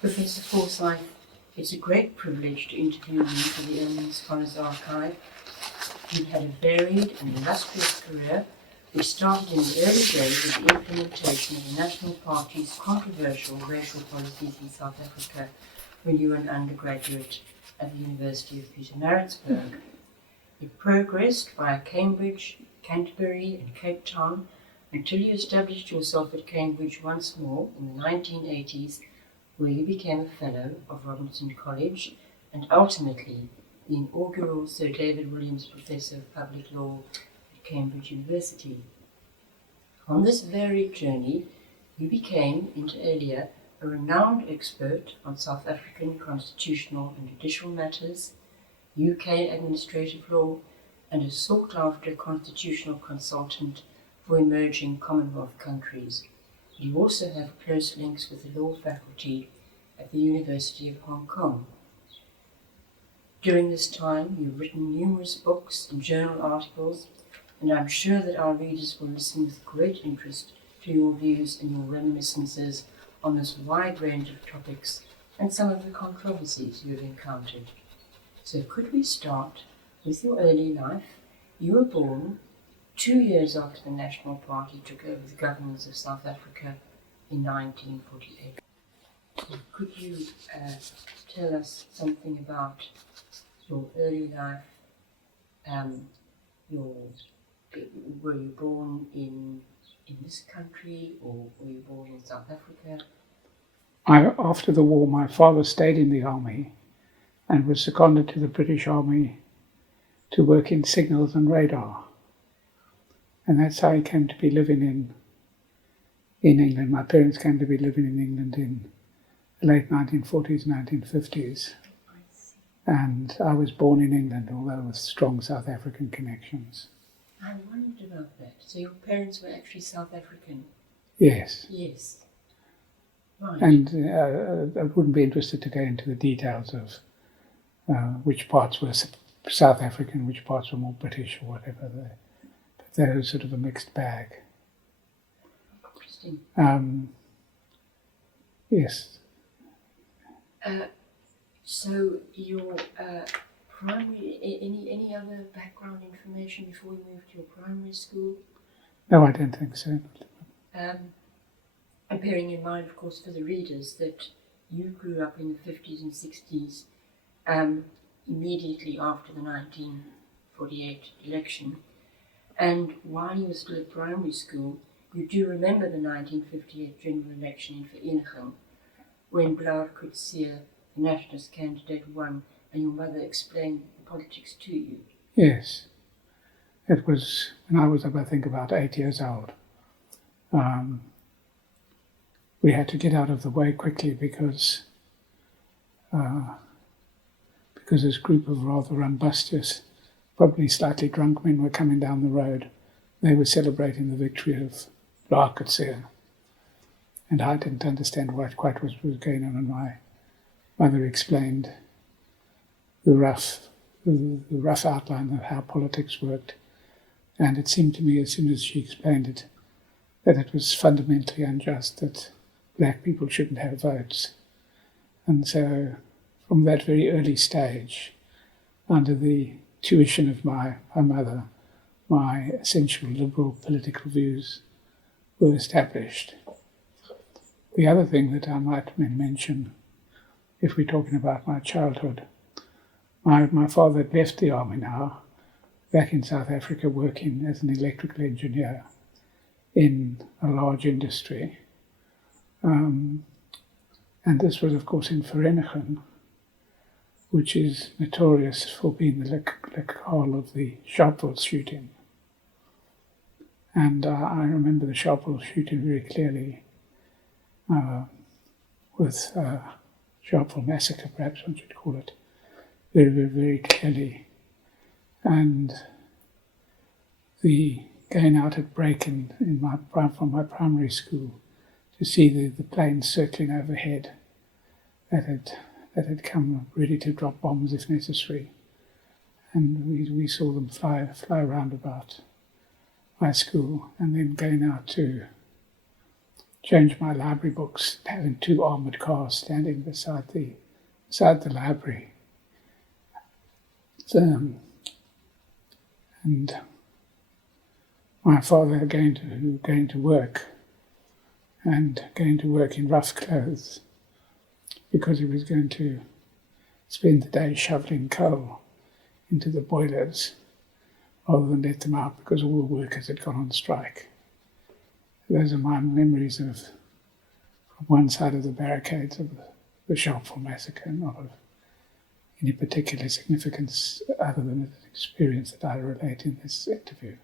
Professor Forsyth, it's a great privilege to interview you for the Eminent Scholars Archive. You've had a varied and illustrious career, which started in the early days with the implementation of the National Party's controversial racial policies in South Africa when you were an undergraduate at the University of Pietermaritzburg. It progressed via Cambridge, Canterbury and Cape Town until you established yourself at Cambridge once more in the 1980s, where you became a Fellow of Robinson College and ultimately the inaugural Sir David Williams Professor of Public Law at Cambridge University. On this varied journey, you became, inter alia, a renowned expert on South African constitutional and judicial matters, UK administrative law, and a sought-after constitutional consultant for emerging Commonwealth countries. You also have close links with the law faculty at the University of Hong Kong. During this time, you've written numerous books and journal articles, and I'm sure that our readers will listen with great interest to your views and your reminiscences on this wide range of topics and some of the controversies you've encountered. So could we start with your early life? You were born 2 years after the National Party took over the governance of South Africa in 1948. Could you tell us something about your early life? Were you born in this country, or were you born in South Africa? After the war, my father stayed in the army and was seconded to the British Army to work in signals and radar. And that's how he came to be living in England. My parents came to be living in England in the late 1940s, 1950s. And I was born in England, although with strong South African connections. I wondered about that. So your parents were actually South African? Yes. Yes. Right. And I wouldn't be interested to go into the details of which parts were South African, which parts were more British or whatever. But they were sort of a mixed bag. Interesting. Yes. So your primary, any other background information before you moved to your primary school? No, I don't think so. And bearing in mind, of course, for the readers, that you grew up in the 50s and 60s, immediately after the 1948 election, and while you were still at primary school, you do remember the 1958 general election in Vereeniging, when Blaar Coetzee, the nationalist candidate, won, and your mother explained the politics to you. Yes. It was when I was, I think, about 8 years old. We had to get out of the way quickly because this group of rather rumbustious, probably slightly drunk men were coming down the road. They were celebrating the victory of Blaar Coetzee. And I didn't understand what quite was going on, and my mother explained the rough outline of how politics worked. And it seemed to me, as soon as she explained it, that it was fundamentally unjust that black people shouldn't have votes. And so, from that very early stage, under the tuition of my mother, my essential liberal political views were established. The other thing that I might mention, if we're talking about my childhood, my father had left the army now, back in South Africa working as an electrical engineer in a large industry. And this was, of course, in Vereeniging, which is notorious for being the locale of the Sharpeville shooting. And I remember the Sharpeville shooting very clearly, with Sharpeville massacre, perhaps one should call it, very, very, very clearly. And the going out at break from my primary school to see the planes circling overhead that had come ready to drop bombs if necessary. And we saw them fly around about my school, and then going out to change my library books, having 2 armoured cars standing beside the library. And my father going to work, and going to work in rough clothes because he was going to spend the day shoveling coal into the boilers rather than let them out because all the workers had gone on strike. Those are my memories of one side of the barricades of the Sharpeville massacre, not of any particular significance other than an experience that I relate in this interview.